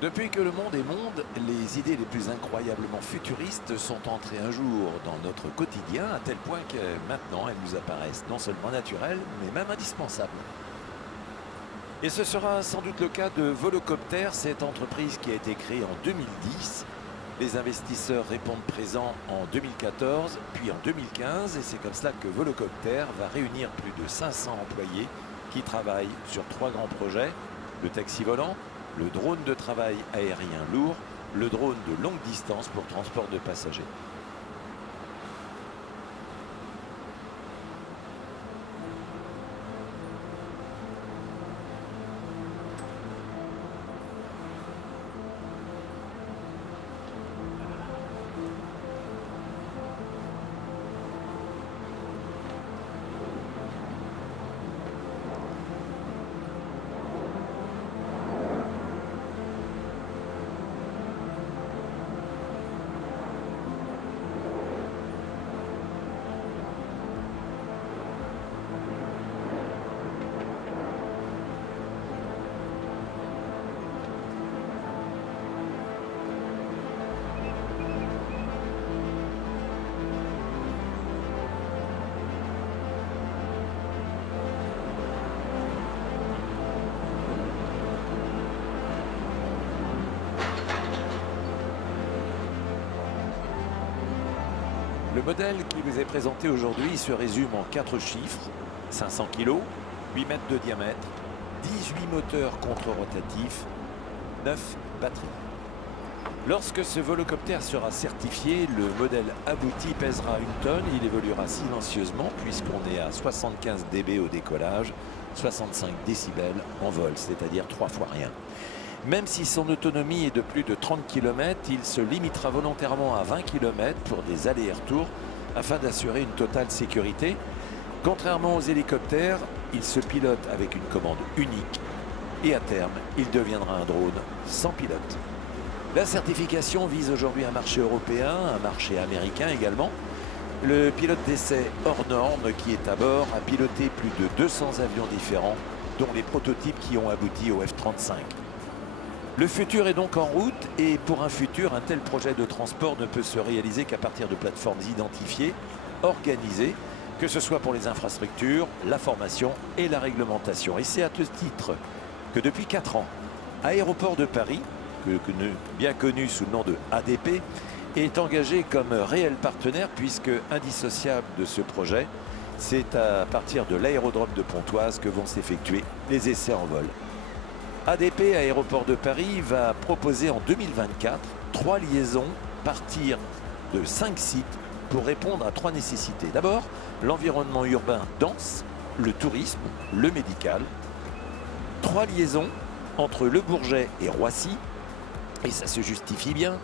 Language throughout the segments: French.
Depuis que le monde est monde, les idées les plus incroyablement futuristes sont entrées un jour dans notre quotidien, à tel point que maintenant elles nous apparaissent non seulement naturelles, mais même indispensables. Et ce sera sans doute le cas de Volocopter, cette entreprise qui a été créée en 2010. Les investisseurs répondent présents en 2014, puis en 2015, et c'est comme cela que Volocopter va réunir plus de 500 employés qui travaillent sur 3 grands projets: le taxi volant, le drone de travail aérien lourd, le drone de longue distance pour transport de passagers. Le modèle qui vous est présenté aujourd'hui se résume en 4 chiffres: 500 kg, 8 mètres de diamètre, 18 moteurs contre-rotatifs, 9 batteries. Lorsque ce volocoptère sera certifié, le modèle abouti pèsera 1 tonne. Il évoluera silencieusement puisqu'on est à 75 dB au décollage, 65 décibels en vol, c'est-à-dire 3 fois rien. Même si son autonomie est de plus de 30 km, il se limitera volontairement à 20 km pour des allers et retours afin d'assurer une totale sécurité. Contrairement aux hélicoptères, il se pilote avec une commande unique et à terme, il deviendra un drone sans pilote. La certification vise aujourd'hui un marché européen, un marché américain également. Le pilote d'essai hors norme qui est à bord a piloté plus de 200 avions différents, dont les prototypes qui ont abouti au F-35. Le futur est donc en route, et pour un futur, un tel projet de transport ne peut se réaliser qu'à partir de plateformes identifiées, organisées, que ce soit pour les infrastructures, la formation et la réglementation. Et c'est à ce titre que depuis 4 ans, Aéroports de Paris, bien connu sous le nom de ADP, est engagé comme réel partenaire, puisque indissociable de ce projet, c'est à partir de l'aérodrome de Pontoise que vont s'effectuer les essais en vol. ADP Aéroports de Paris va proposer en 2024 3 liaisons, partir de 5 sites pour répondre à 3 nécessités. D'abord, l'environnement urbain dense, le tourisme, le médical. 3 liaisons entre Le Bourget et Roissy, et ça se justifie bien,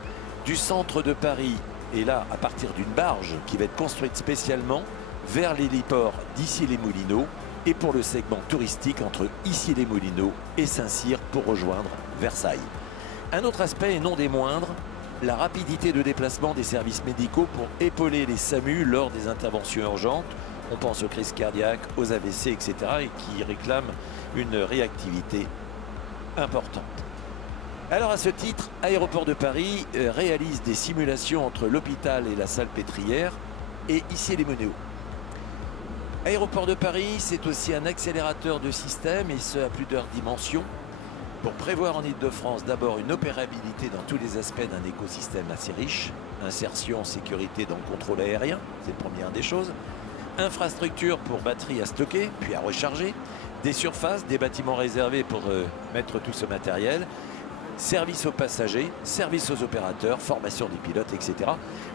du centre de Paris, et là à partir d'une barge qui va être construite spécialement, vers l'héliport d'Issy-les-Moulineaux, et pour le segment touristique entre Issy-les-Moulineaux et Saint-Cyr pour rejoindre Versailles. Un autre aspect, et non des moindres, la rapidité de déplacement des services médicaux pour épauler les SAMU lors des interventions urgentes. On pense aux crises cardiaques, aux AVC, etc. et qui réclament une réactivité importante. Alors à ce titre, Aéroports de Paris réalise des simulations entre l'hôpital et la Salpêtrière et Issy-les-Moulineaux. Aéroports de Paris, c'est aussi un accélérateur de système, et ce à plusieurs dimensions, pour prévoir en Île-de-France d'abord une opérabilité dans tous les aspects d'un écosystème assez riche, insertion, sécurité dans le contrôle aérien, c'est la première des choses, infrastructure pour batteries à stocker puis à recharger, des surfaces, des bâtiments réservés pour mettre tout ce matériel, service aux passagers, service aux opérateurs, formation des pilotes, etc.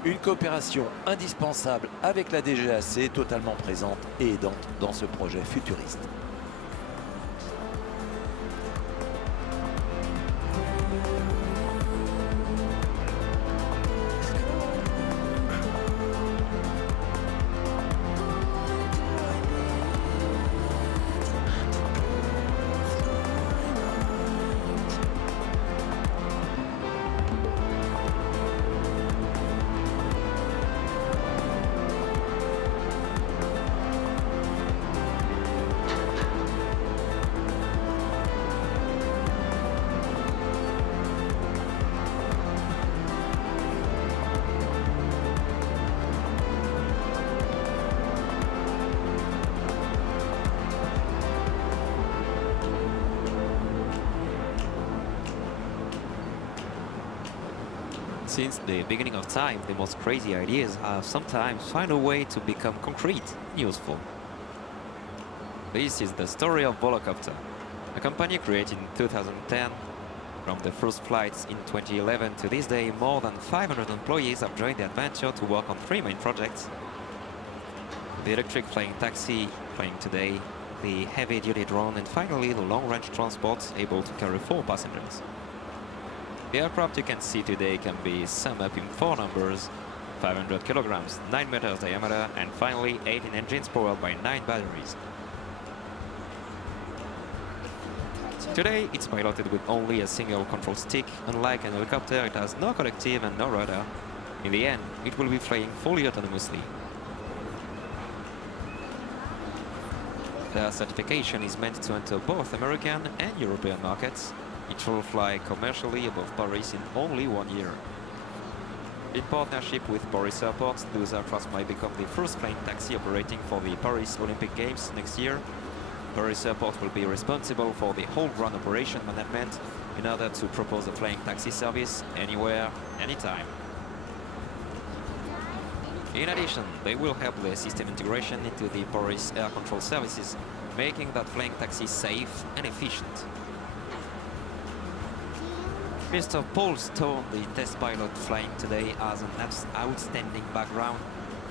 Une coopération indispensable avec la DGAC, totalement présente et aidante dans ce projet futuriste. Since the beginning of time, the most crazy ideas have sometimes found a way to become concrete and useful. This is the story of Volocopter, a company created in 2010. From the first flights in 2011 to this day, more than 500 employees have joined the adventure to work on 3 main projects. The electric flying taxi, flying today, the heavy-duty drone, and finally the long-range transport able to carry 4 passengers. The aircraft you can see today can be summed up in 4 numbers: 500 kilograms, 9 meters diameter, and finally 18 engines powered by 9 batteries. Today it's piloted with only a single control stick. Unlike an helicopter, it has no collective and no rudder. In the end, it will be flying fully autonomously. The certification is meant to enter both American and European markets. It will fly commercially above Paris in only 1 year. In partnership with Paris Airport, those aircraft might become the first flying taxi operating for the Paris Olympic Games next year. Paris Airport will be responsible for the whole ground operation management in order to propose a flying taxi service anywhere, anytime. In addition, they will help the system integration into the Paris air control services, making that flying taxi safe and efficient. Mr. Paul Stone, the test pilot flying today, has an outstanding background.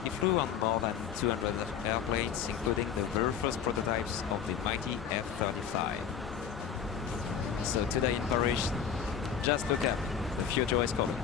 He flew on more than 200 airplanes, including the very first prototypes of the mighty F-35. So today in Paris, just look up, the future is coming.